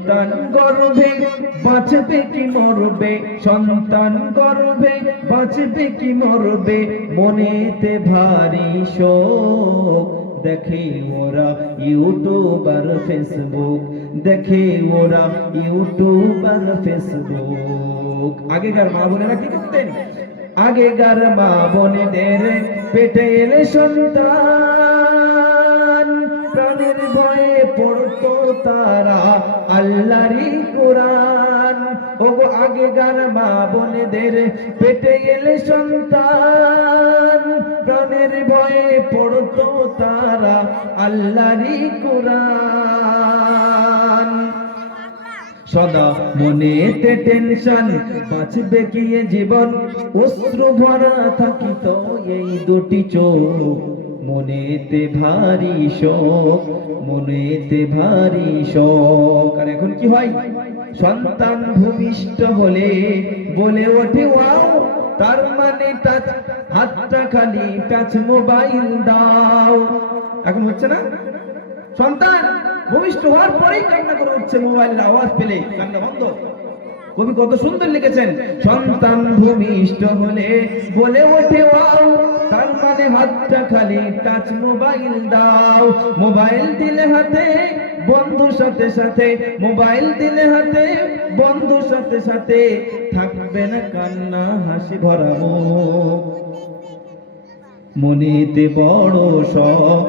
সন্তান গর্ভে বাঁচবে কি মরবে, সন্তান গর্ভে বাঁচবে কি মরবে, মনেতে ভারী শোক। দেখে ওরা ইউটিউব আর ফেসবুক, দেখে ওরা ইউটিউব আর ফেসবুক। আগেকার মা বোনেরা কি করতেন? আগেকার মা বোনেদের পেটে এলে সন্তান, প্রাণের ভয়ে পড়তো তারা আল্লাহরই কোরআন। ওগো আগেকার মা বোনেদের পেটে এলে সন্তান, প্রাণের ভয়ে পড়তো তারা আল্লাহরই কোরআন। সদা মনেতে টেনশন, বাঁচবে কি এ জীবন, অশ্রু ভরা থাকিত এই দুটি চোখ। মনেতে ভারী শোক, মনেতে ভারী শোক। আর এখন কি হয়? সন্তান ভূমিষ্ঠ হলে বলে ওঠে ওয়াও, তার মানে টাচ, হাতটা খালি টাচ মোবাইল দাও। এখন হচ্ছে না? সন্তান ভূমিষ্ঠ হওয়ার পরেই কান্না করে উঠছে, মোবাইলের আওয়াজ পেলে কান্না বন্ধ। কবি কত সুন্দর লিখেছেন, সন্তান ভূমিষ্ঠ হলে বলে ওঠে ওয়াও, তার মানে হাতটা খালি টাচ মোবাইল দাও। মোবাইল দিলে হাতে বন্ধুর সাথে সাথে, মোবাইল দিলে হাতে বন্ধুর সাথে সাথে, থাকবে না কান্না হাসি ভরা মুখ। মনেতে বড় শখ,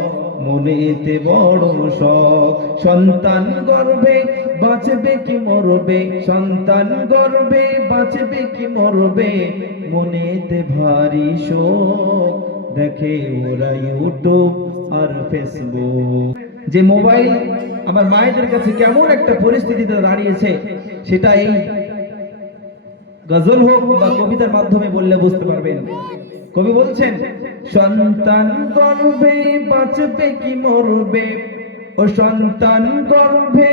মনেতে বড় শখ, সন্তান গর্ভে বাঁচবে কি মরবে, সন্তান গর্ভে বাঁচবে কি মরবে, মনেতে ভারী শোক। দেখে ওরা ইউটিউব আর ফেসবুক। যে মোবাইল আমার মায়েদের কাছে কেমন একটা পরিস্থিতিতে দাঁড়িয়েছে, সেটা এই গজল হোক বা কবিতার মাধ্যমে বললে বুঝতে পারবেন। কবি বলছেন, সন্তান গর্ভে বাঁচবে কি মরবে, ও সন্তান গর্ভে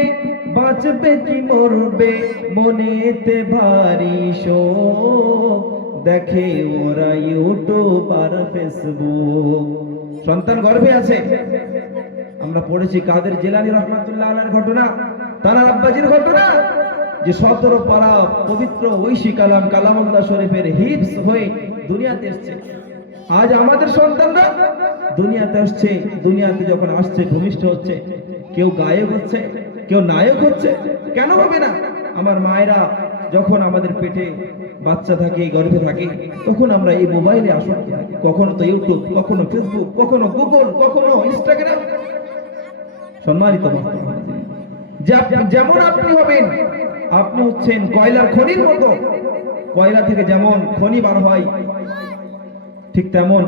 বাঁচবে কি মরবে, মনেতে ভারী শোক। দেখে ওরা ইউটিউব আর ফেসবুক। সন্তান গর্ভে আছে। আমরা পড়েছি কাদের জিলানী রহমাতুল্লাহ আলাইহির ঘটনা, তার আব্বাজির ঘটনা, যে 17 পারা পবিত্র ঐশী কালাম কালামুল্লাহ শরীফের হিফজ হয়ে দুনিয়াতে এসেছে। আজ আমাদের সন্তানরা দুনিয়াতে আসছে, দুনিয়াতে যখন আসছে ভূমিষ্ঠ হচ্ছে, কেউ গায়ক হচ্ছে, কেউ নায়ক হচ্ছে। কেন হবে না? আমার মায়েরা যখন আমাদের পেটে বাচ্চা থাকে, গর্ভে থাকে, তখন আমরা এই মোবাইলে আসক্ত থাকি। কখনো তো ইউটিউব, কখনো ফেসবুক, কখনো গুগল, কখনো ইনস্টাগ্রাম। সম্মানিত যেমন আপনি হবেন, আপনি হচ্ছেন কয়লার খনির মতো। কয়লা থেকে যেমন খনি বার হয়, ঠিক তেমন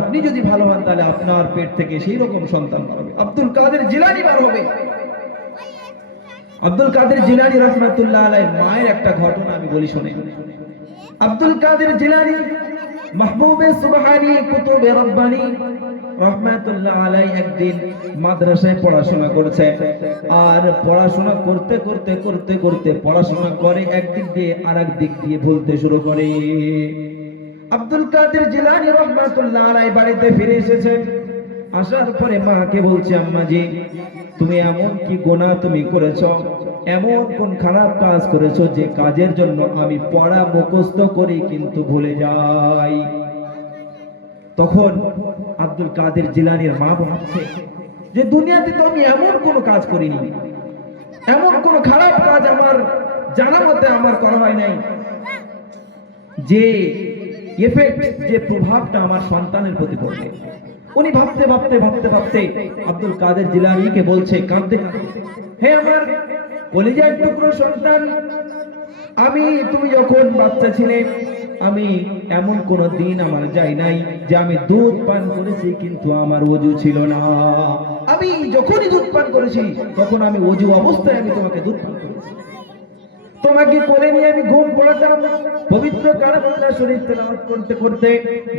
আপনি যদি ভালো হন, তাহলে আপনার পেট থেকে সেই রকম সন্তান বার হবে। আব্দুল কাদের জিলানী বার হবে। আব্দুল কাদের জিলানী রহমাতুল্লাহ আলাইহির মায়ের একটা ঘটনা আমি বলি শুনে। আব্দুল কাদের জিলানী মাহবুবে সুবহানী কুতুবে রব্বানী রহমাতুল্লাহ আলাইহি একদিন মাদ্রাসায় পড়াশোনা করছে। আর পড়াশোনা করতে করতে করতে করতে পড়াশোনা করে একদিক দিয়ে আরেক দিক দিয়ে ভুলতে শুরু করে। আব্দুল কাদের জিলানী রহমাতুল্লাহ আলাইহি বাড়িতে ফিরে এসেছেন। আসার পরে মাকে বলছে, আম্মা জি, তুমি এমন কি গুনাহ তুমি করেছো, এমন কোন খারাপ কাজ করেছো যে কাজের জন্য আমি পড়া মুখস্থ করি কিন্তু ভুলে যাই। তখন আব্দুল কাদের জিলানীর মা ভাবছে যে দুনিয়াতে তো আমি এমন কোনো কাজ করিনি, এমন কোন খারাপ কাজ আমার জানা মতে আমার করা হয় নাই যে এফেক্ট, যে প্রভাবটা আমার সন্তানের প্রতি পড়বে। উনি ভাবতে ভাবতে ভাবতে ভাবতে আব্দুল কাদের জিলানীকে বলছে কাঁদতে, হে আমার কলিজার টুকরো সন্তান, তুমি যখন বাচ্চা ছিলে, আমি এমন কোন দিন আমার যাই নাই যে আমি দুধ পান করেছি কিন্তু আমার ওযু ছিল না। আমি যখনই দুধ পান করেছি তখন আমি ওযু অবস্থায় আমি তোমাকে দুধ পান করেছি। তোমাকে কোলে নিয়ে আমি ঘুম পড়াতাম, পবিত্র কালামুল্লাহ শরীফ তেলাওয়াত করতে করতে।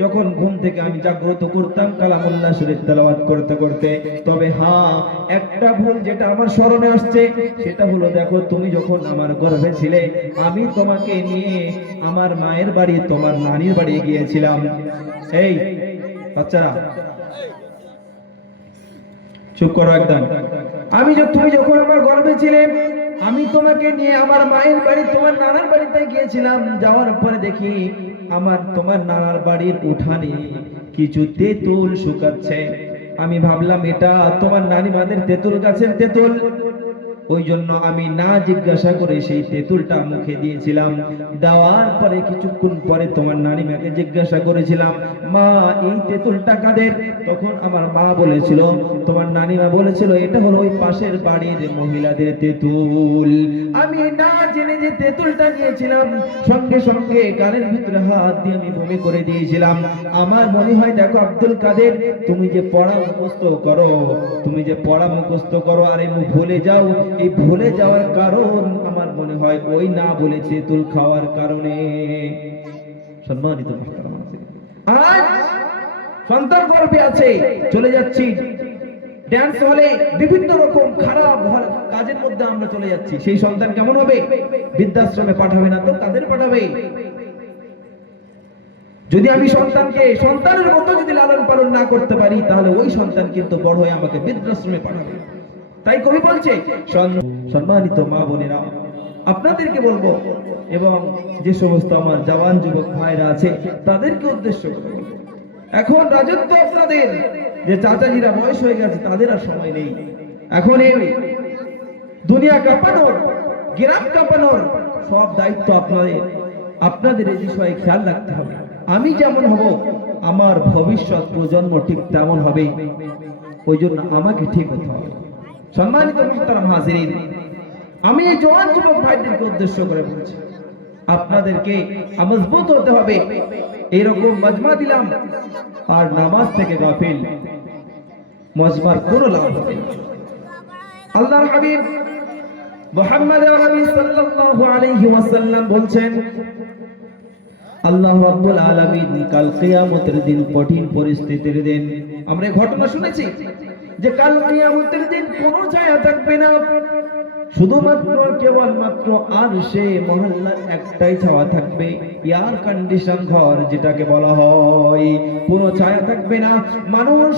যখন ঘুম থেকে আমি জাগ্রত করতাম কালামুল্লাহ শরীফ তেলাওয়াত করতে করতে। তবে হ্যাঁ, একটা ভুল যেটা আমার স্মরণে আসছে, সেটা হলো, দেখো তুমি যখন আমার গর্ভে ছিলে, আমি তোমাকে নিয়ে আমার মায়ের বাড়ি, তোমার নানির বাড়ি গিয়েছিলাম। এই বাচ্চারা চুপ করো একদম। তুমি যখন আমার গর্ভে ছিলে, আমি তোমাকে নিয়ে আমার মায়ের বাড়ি তোমার নানার বাড়িতে গিয়েছিলাম, যাওয়ার পরে দেখি তোমার নানার বাড়ির উঠানে কিছু তেঁতুল শুকাচ্ছে। আমি ভাবলাম এটা তোমার নানিমাদের তেঁতুল গাছের তেঁতুল, ওই জন্য আমি না জিজ্ঞাসা করে সেই তেঁতুলটা মুখে দিয়েছিলাম। দেওয়ার পরে কিছুক্ষণ পরে তোমার নানিমাকে জিজ্ঞাসা করেছিলাম, মা এই তেঁতুলটা কাদের? তখন আমার মা বলেছিল, তোমার নানিমা বলেছিল এটা হলো ওই পাশের বাড়ির মহিলাদের তেঁতুল। আমি না জেনে যে তেঁতুলটা নিয়েছিলাম, সঙ্গে সঙ্গে কানের ভিতরে হাত দিয়ে আমি বমি করে দিয়েছিলাম। আমার মনে হয় দেখো আব্দুল কাদের, তুমি যে পড়া মুখস্থ করো আর এই ভুলে যাও, এই ভুলে যাওয়ার কারণ আমার মনে হয় ওই না বলে তেঁতুল খাওয়ার কারণে। সম্মানিত আজ সন্তান গর্ভে আছে, চলে যাচ্ছি ড্যান্স হলে, বিভিন্ন রকম খারাপ কাজের মধ্যে আমরা চলে যাচ্ছি। সেই সন্তান কেমন হবে? বৃদ্ধাশ্রমে পাঠাবে না তো কাদের পাঠাবে? যদি আমি সন্তানের মতো যদি লালন পালন না করতে পারি, তাহলে ওই সন্তান কিন্তু বড় হয়ে আমাকে বৃদ্ধাশ্রমে পাঠাবে। তাই কবি বলছে, সম্মানিত মা বোনেরা, আপনাদেরকে বলবো এবং যে সমস্ত আমার জওয়ান যুবক ভাইরা আছে তাদেরকে উদ্দেশ্য করে, এখন রাজত্ব আপনাদের, যে চাচাজিরা বয়স হয়ে গেছে তাদের আর সময় নেই। এখন এই দুনিয়া কাঁপানোর, গ্রাম কাঁপানোর সব দায়িত্ব আপনাদের এই বিষয়ে খেয়াল রাখতে হবে। আমি যেমন হব, আমার ভবিষ্যৎ প্রজন্ম ঠিক তেমন হবে, ওই জন্য আমাকে ঠিক হতে হবে। সম্মানিত মুহতারাম হাজিরিন, আমি এই জওয়ান যুবক ভাইদেরকে উদ্দেশ্য করে বলছি, আপনাদেরকে মজবুত হতে হবে। এইরকম মাজমা দিলাম আর নামাজ থেকে গাফিল, মজমার কোনো লাভ হবে না। আল্লাহর হাবিব মুহাম্মদ আরবি সাল্লাল্লাহু আলাইহি ওয়াসাল্লাম বলছেন, আল্লাহ রাব্বুল আলামিন কাল কিয়ামতের দিন কঠিন পরিস্থিতির দিন, আমরা ঘটনা শুনেছি যে কাল কিয়ামতের দিন কোনো ছায়া থাকবে না, শুধুমাত্র কেবলমাত্র আরশে মহল্লার একটাই ছায়া থাকবে, এয়ার কন্ডিশন ঘর যেটাকে বলা হয়, কোনো ছায়া থাকবে না। মানুষ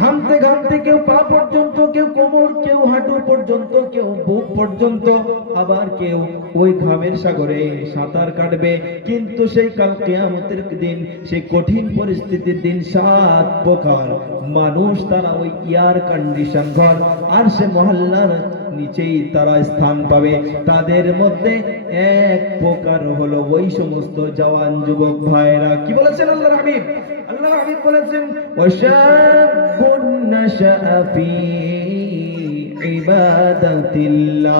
ঘামতে ঘামতে কেউ পা পর্যন্ত, কেউ কোমর, কেউ হাঁটু পর্যন্ত, কেউ বুক পর্যন্ত, আবার কেউ ওই ঘামের সাগরে সাঁতার কাটবে। কিন্তু সেই কাল কিয়ামতের দিন, সেই কঠিন পরিস্থিতির দিন, 7 প্রকার মানুষ তারা ওই এয়ার কন্ডিশন ঘর আর সে মহল্লার নিচেই তারা স্থান পাবে। তাদের মধ্যে এক প্রকার হলো ওই সমস্ত জওয়ান যুবক ভাইরা। কি বলেছেন আল্লাহর হাবিব? আল্লাহর হাবিব বলেছেন, ওয়াশাবুন নাশাআ ফি ইবাদাতিল্লাহ,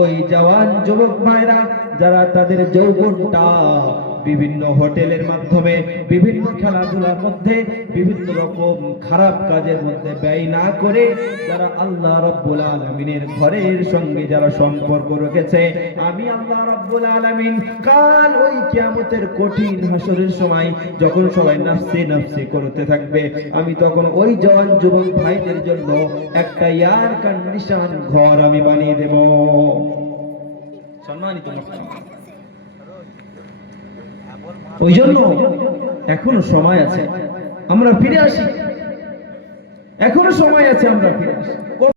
ওই জওয়ান যুবক ভাইরা যারা তাদের যৌবনটা বিভিন্ন হোটেলের মাধ্যমে, বিভিন্ন খেলাধুলার মধ্যে, বিভিন্ন রকম খারাপ কাজের মধ্যে ব্যয় না করে যারা আল্লাহ রাব্বুল আলামিনের ঘরের সঙ্গে যারা সম্পর্ক রেখেছে, আমি আল্লাহ রাব্বুল আলামিন কাল ওই কিয়ামতের কঠিন হাসরের সময় যখন সবাই নাফসি নাফসি করতে থাকবে, আমি তখন ওই জওয়ান যুবক ভাইদের জন্য একটা এয়ার কন্ডিশন ঘর আমি বানিয়ে দেব। সম্মানিত ওই জন্য এখনো সময় আছে, আমরা ফিরে আসি, এখনো সময় আছে, আমরা ফিরে আসি।